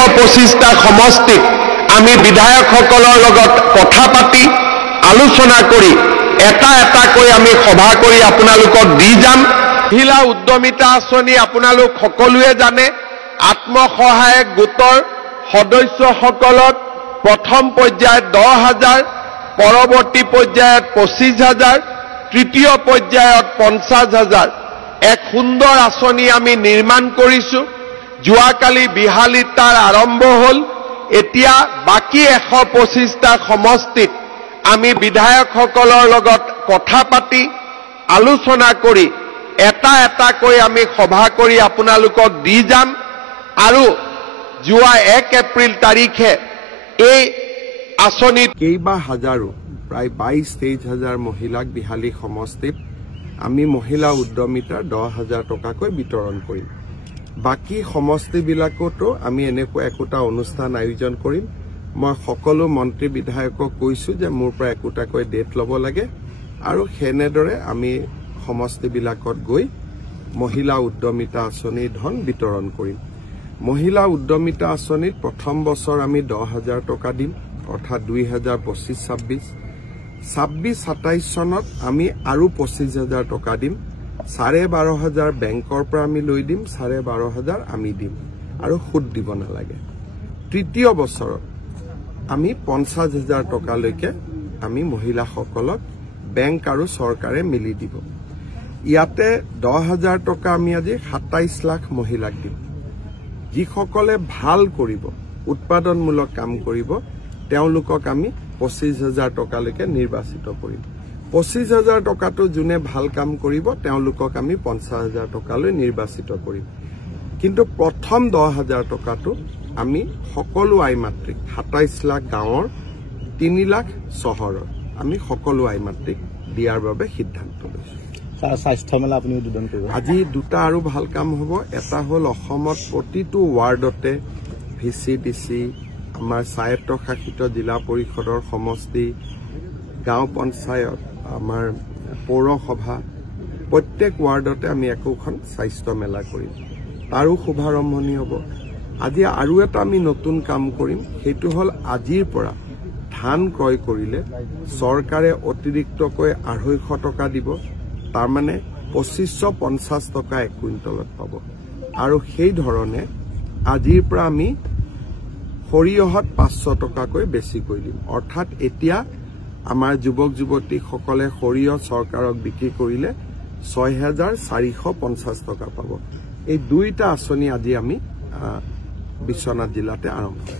125টা সমষ্টিত আমি বিধায়কসকলৰ লগত কথা পাতি আলোচনা কৰি এটা এটাকৈ আমি সভা কৰি আপোনালোকক দি যাম। মহিলা উদ্যমিতা আঁচনি আপোনালোক সকলোৱে জানে, আত্মসহায়ক গোটৰ সদস্যসকলক প্ৰথম পৰ্যায়ত 10,000, পৰৱৰ্তী পৰ্যায়ত 25,000, তৃতীয় পৰ্যায়ত 50,000 এক সুন্দৰ আঁচনি আমি নিৰ্মাণ কৰিছো। যোৱাকালি বিহালীত তাৰ আৰম্ভ হ'ল। এতিয়া বাকী 125টা সমষ্টিত আমি বিধায়কসকলৰ লগত কথা পাতি আলোচনা কৰি এটা এটাকৈ আমি সভা কৰি আপোনালোকক দি যাম। আৰু যোৱা 1 এপ্ৰিল তাৰিখে এই আঁচনিত কেইবা হাজাৰো প্ৰায় 22-23 হাজাৰ মহিলাক বিহালী সমষ্টিত আমি মহিলা উদ্যমিতাৰ 10,000 টকাকৈ বিতৰণ কৰিম। বাকী সমষ্টিবিলাকতো আমি এনেকুৱা একোটা অনুষ্ঠান আয়োজন কৰিম। মই সকলো মন্ত্ৰী বিধায়কক কৈছো যে মোৰ পৰা একোটাকৈ ডেট ল'ব লাগে আৰু সেনেদৰে আমি সমষ্টিবিলাকত গৈ মহিলা উদ্যমিতা আঁচনিৰ ধন বিতৰণ কৰিম। মহিলা উদ্যমিতা আঁচনিত প্ৰথম বছৰ আমি 10,000 টকা দিম, অৰ্থাৎ 2025-26, 26-27 চনত আমি আৰু 25,000 টকা দিম। 12,500 বেংকৰ পৰা আমি লৈ দিম, 12,500 আমি দিম আৰু সুদ দিব নালাগে। তৃতীয় বছৰত আমি 50,000 টকালৈকে আমি মহিলাসকলক বেংক আৰু চৰকাৰে মিলি দিব। ইয়াতে 10,000 টকা আমি আজি 27 লাখ মহিলাক দিম। যিসকলে ভাল কৰিব, উৎপাদনমূলক কাম কৰিব, তেওঁলোকক আমি 25,000 টকালৈকে নিৰ্বাচিত কৰিম। 25,000 টকাটো যোনে ভাল কাম কৰিব তেওঁলোকক আমি 50,000 টকালৈ নিৰ্বাচিত কৰিম। কিন্তু প্ৰথম 10,000 টকাটো আমি সকলো আই মাতৃক, 27 লাখ গাঁৱৰ, 3 লাখ চহৰৰ, আমি সকলো আই মাতৃক দিয়াৰ বাবে সিদ্ধান্ত লৈছো। স্বাস্থ্য মেলা আপুনি উদ্বোধন কৰিব। আজি দুটা আৰু ভাল কাম হ'ব। এটা হ'ল অসমত প্ৰতিটো ৱাৰ্ডতে VCDC, আমাৰ স্বায়ত্তশাসিত জিলা পৰিষদৰ সমষ্টি, গাঁও পঞ্চায়ত, আমাৰ পৌৰসভা, প্ৰত্যেক ৱাৰ্ডতে আমি একোখন স্বাস্থ্য মেলা কৰিম। তাৰো শুভাৰম্ভণি হ'ব। আজি আৰু এটা আমি নতুন কাম কৰিম, সেইটো হ'ল আজিৰ পৰা ধান ক্ৰয় কৰিলে চৰকাৰে অতিৰিক্তকৈ 250 টকা দিব। তাৰমানে 2550 টকা 1 কুইণ্টলত পাব। আৰু সেই ধৰণে আজিৰ পৰা আমি সৰিয়হত 500 টকাকৈ বেছিকৈ দিম। অৰ্থাৎ এতিয়া আমাৰ যুৱক যুৱতীসকলে সৰিয়হ চৰকাৰক বিক্ৰী কৰিলে 6,450 টকা পাব। এই দুইটা আঁচনি আজি আমি বিশ্বনাথ জিলাতে আৰম্ভ কৰিম।